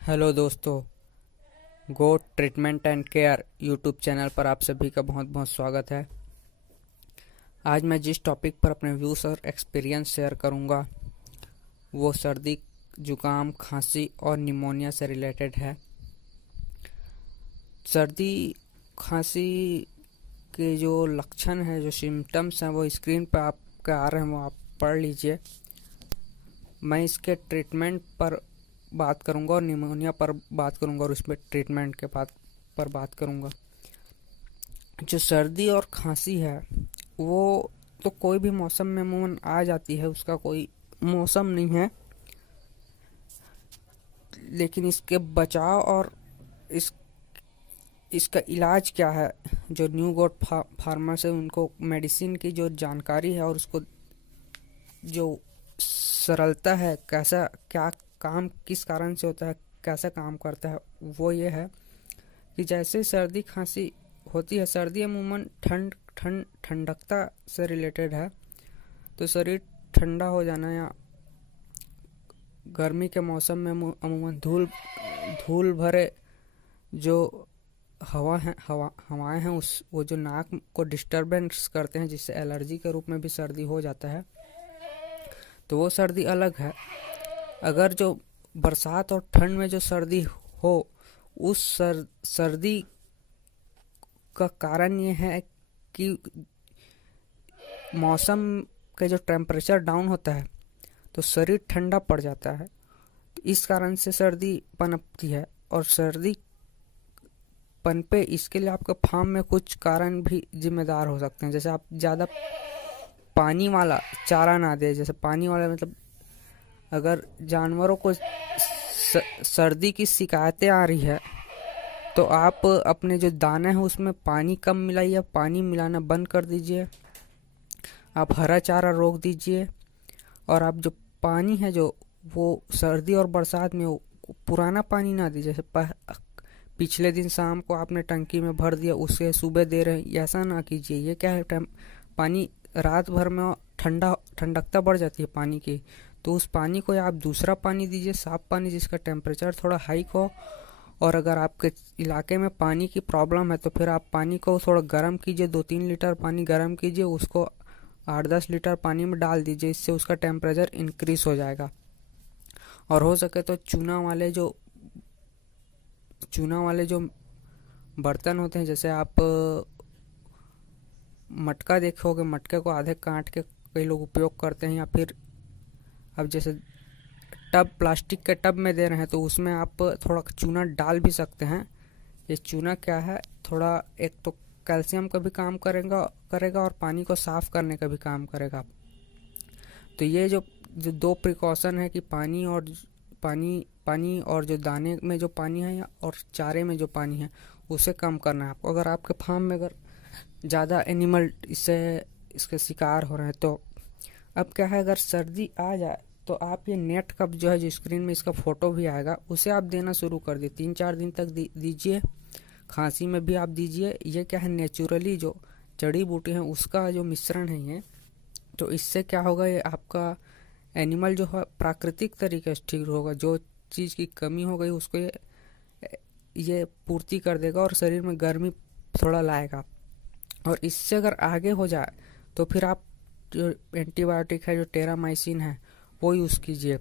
Hello दोस्तों, go treatment and care YouTube channel पर आप सभी का बहुत बहुत स्वागत है। आज मैं जिस टॉपिक पर अपने व्यूज़ और एक्सपीरियंस शेयर करूंगा वो सर्दी, जुकाम, खांसी और निमोनिया से रिलेटेड है। सर्दी खांसी के जो लक्षण हैं, जो सिम्टम्स हैं, वो स्क्रीन पर आपके आ रहे हैं, वो आप पढ़ लीजिए। मैं इसके ट्रीटमेंट पर बात करूंगा और निमोनिया पर बात करूंगा और उसमें ट्रीटमेंट के बाद पर बात करूंगा। जो सर्दी और खांसी है वो तो कोई भी मौसम में अमूमन आ जाती है, उसका कोई मौसम नहीं है। लेकिन इसके बचाव और इस इसका इलाज क्या है, जो न्यू गोट फार्मर्स है उनको मेडिसिन की जो जानकारी है और उसको जो सरलता है, कैसा क्या काम किस कारण से होता है, कैसा काम करता है, वो ये है कि जैसे सर्दी खांसी होती है, सर्दी अमूमन ठंडकता से रिलेटेड है। तो शरीर ठंडा हो जाना, या गर्मी के मौसम में अमूमन धूल धूल भरे जो हवाएं हैं, उस वो जो नाक को डिस्टरबेंस करते हैं, जिससे एलर्जी के रूप में भी सर्दी हो जाता है। तो वो सर्दी अलग है। अगर जो बरसात और ठंड में जो सर्दी हो, उस सर्दी का कारण ये है कि मौसम का जो टेम्परेचर डाउन होता है तो शरीर ठंडा पड़ जाता है। तो इस कारण से सर्दी पनपती है। और सर्दी पनपे, इसके लिए आपके फार्म में कुछ कारण भी जिम्मेदार हो सकते हैं। जैसे आप ज़्यादा पानी वाला चारा ना दे। जैसे पानी वाला मतलब अगर जानवरों को सर्दी की शिकायतें आ रही है तो आप अपने जो दाने हैं उसमें पानी कम मिलाइए, पानी मिलाना बंद कर दीजिए। आप हरा चारा रोक दीजिए। और आप जो पानी है जो वो सर्दी और बरसात में वो पुराना पानी ना दीजिए। जैसे पिछले दिन शाम को आपने टंकी में भर दिया, उसे सुबह दे रहे हैं, ऐसा ना कीजिए। ये क्या है, पानी रात भर में ठंडकता बढ़ जाती है पानी की। तो उस पानी को आप दूसरा पानी दीजिए, साफ पानी, जिसका टेम्परेचर थोड़ा हाई हो। और अगर आपके इलाके में पानी की प्रॉब्लम है तो फिर आप पानी को थोड़ा गर्म कीजिए, 2-3 लीटर पानी गर्म कीजिए, उसको 8-10 लीटर पानी में डाल दीजिए। इससे उसका टेम्परेचर इंक्रीज हो जाएगा। और हो सके तो चूना वाले जो बर्तन होते हैं, जैसे आप मटका देखोगे, मटके को आधे काट के कई लोग उपयोग करते हैं। या फिर अब जैसे प्लास्टिक के टब में दे रहे हैं तो उसमें आप थोड़ा चूना डाल भी सकते हैं। ये चूना क्या है, थोड़ा एक तो कैल्शियम का भी काम करेगा और पानी को साफ करने का भी काम करेगा। तो ये जो जो दो प्रिकॉशन है कि पानी और जो दाने में जो पानी है और चारे में जो पानी है, उसे कम करना है आपको। अगर आपके फार्म में अगर ज़्यादा एनिमल इसके शिकार हो रहे हैं तो अब क्या है, अगर सर्दी आ जाए तो आप ये नेट कप जो है, जो स्क्रीन में इसका फोटो भी आएगा, उसे आप देना शुरू कर दिए। 3-4 दिन तक दीजिए। खांसी में भी आप दीजिए। ये क्या है, नेचुरली जो जड़ी बूटी है उसका जो मिश्रण है ये। तो इससे क्या होगा, ये आपका एनिमल जो है प्राकृतिक तरीके से ठीक होगा। जो चीज़ की कमी हो गई उसको ये पूर्ति कर देगा और शरीर में गर्मी थोड़ा लाएगा। और इससे अगर आगे हो जाए तो फिर आप जो एंटीबायोटिक है, जो टेरामाइसिन है, वो यूज़ कीजिए।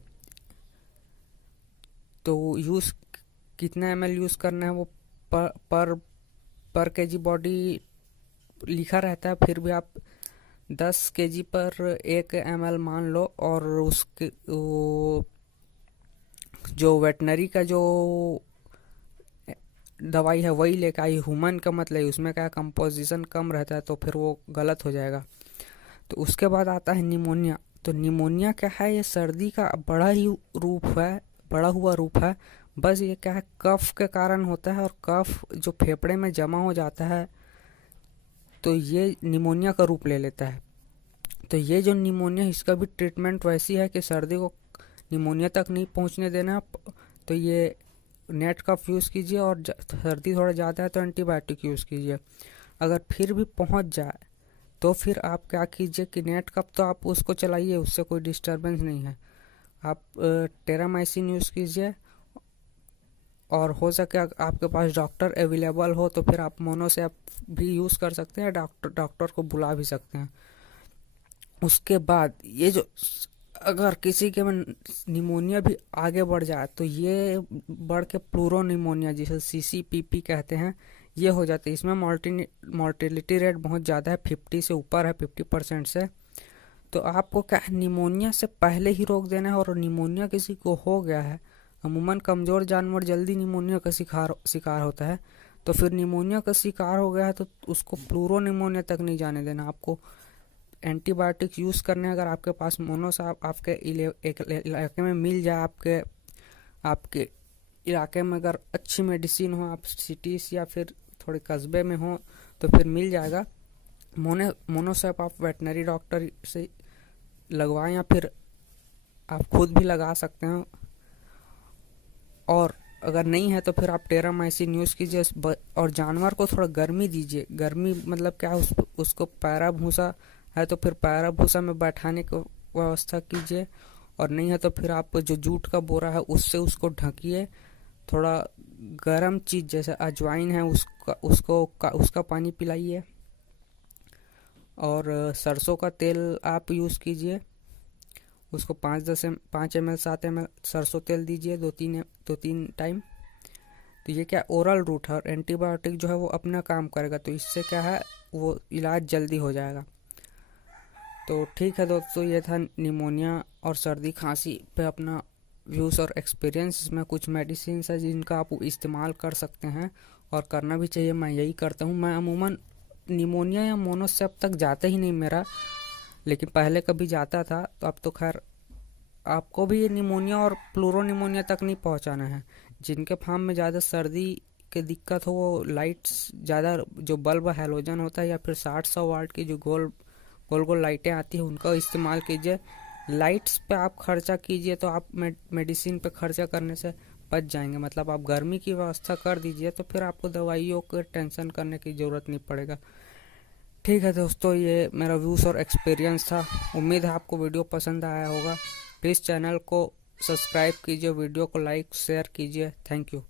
तो यूज़ कितना ml यूज़ करना है वो पर केजी बॉडी लिखा रहता है। फिर भी आप 10 केजी पर 1 ml मान लो। और उसके जो वेटनरी का जो दवाई है वही लेकर आई। ह्यूमन का मतलब उसमें क्या कंपोजिशन कम रहता है, तो फिर वो गलत हो जाएगा। तो उसके बाद आता है निमोनिया। तो निमोनिया क्या है, ये सर्दी का बड़ा हुआ रूप है। बस ये क्या है, कफ के कारण होता है और कफ जो फेफड़े में जमा हो जाता है तो ये निमोनिया का रूप ले लेता है। तो ये जो निमोनिया, इसका भी ट्रीटमेंट वैसी है कि सर्दी को निमोनिया तक नहीं पहुंचने देना। तो ये नेट कफ यूज़ कीजिए। और सर्दी थोड़ा ज़्यादा है तो एंटीबायोटिक यूज़ कीजिए। अगर फिर भी पहुंच जाए तो फिर आप क्या कीजिए कि नेट कप तो आप उसको चलाइए, उससे कोई डिस्टरबेंस नहीं है। आप टेरामाइसिन यूज़ कीजिए। और हो सके आपके पास डॉक्टर अवेलेबल हो तो फिर आप मोनोसेप भी यूज़ कर सकते हैं, डॉक्टर को बुला भी सकते हैं। उसके बाद ये जो अगर किसी के में निमोनिया भी आगे बढ़ जाए तो ये बढ़ के प्लूरो निमोनिया जिसे CCPP कहते हैं ये हो जाती है। इसमें मोर्टेलिटी रेट बहुत ज़्यादा है, 50 से ऊपर है, 50% से। तो आपको क्या निमोनिया से पहले ही रोक देना है। और निमोनिया किसी को हो गया है, अमूमन कमज़ोर जानवर जल्दी निमोनिया का शिकार होता है, तो फिर निमोनिया का शिकार हो गया है तो उसको प्लूरो निमोनिया तक नहीं जाने देना। आपको एंटीबायोटिक्स यूज़ करने हैं। अगर आपके पास मोनोसेप आपके इलाके में मिल जाए, आपके इलाके में अगर अच्छी मेडिसिन हो, आप सिटीज़ या फिर थोड़े कस्बे में हो तो फिर मिल जाएगा। मोनोसेप आप वेटनरी डॉक्टर से लगवाएं या फिर आप खुद भी लगा सकते हैं। और अगर नहीं है तो फिर आप टेरामाइसिन यूज़ कीजिए। और जानवर को थोड़ा गर्मी दीजिए। गर्मी मतलब क्या, उसको पैरा भूसा है तो फिर पैरा भूसा में बैठाने की व्यवस्था कीजिए। और नहीं है तो फिर आप जो जूट का बोरा है उससे उसको ढकिए। थोड़ा गर्म चीज़ जैसे अजवाइन है उसका पानी पिलाइए। और सरसों का तेल आप यूज़ कीजिए। उसको 5 ml 7 ml सरसों तेल दीजिए 2-3 टाइम। तो ये क्या ओरल रूट है, और एंटीबायोटिक जो है वो अपना काम करेगा, तो इससे क्या है वो इलाज जल्दी हो जाएगा। तो ठीक है दोस्तों, ये था निमोनिया और सर्दी खांसी पे अपना व्यूज़ और एक्सपीरियंस। इसमें कुछ मेडिसिन है जिनका आप इस्तेमाल कर सकते हैं और करना भी चाहिए। मैं यही करता हूँ। मैं अमूमन निमोनिया या मोनोसेप तक जाता ही नहीं मेरा, लेकिन पहले कभी जाता था। तो अब तो खैर आपको भी ये निमोनिया और प्लूरो निमोनिया तक नहीं पहुंचाना है। जिनके फार्म में ज़्यादा सर्दी की दिक्कत हो वो लाइट्स ज़्यादा जो बल्ब हैलोजन होता है या फिर 60-100 वाट की जो गोल गोल लाइटें आती हैं उनका इस्तेमाल कीजिए। लाइट्स पे आप खर्चा कीजिए तो आप मेडिसिन पे खर्चा करने से बच जाएंगे। मतलब आप गर्मी की व्यवस्था कर दीजिए तो फिर आपको दवाइयों को टेंशन करने की ज़रूरत नहीं पड़ेगा। ठीक है दोस्तों, ये मेरा व्यूज़ और एक्सपीरियंस था। उम्मीद है आपको वीडियो पसंद आया होगा। प्लीज़ चैनल को सब्सक्राइब कीजिए, वीडियो को लाइक शेयर कीजिए। Thank you.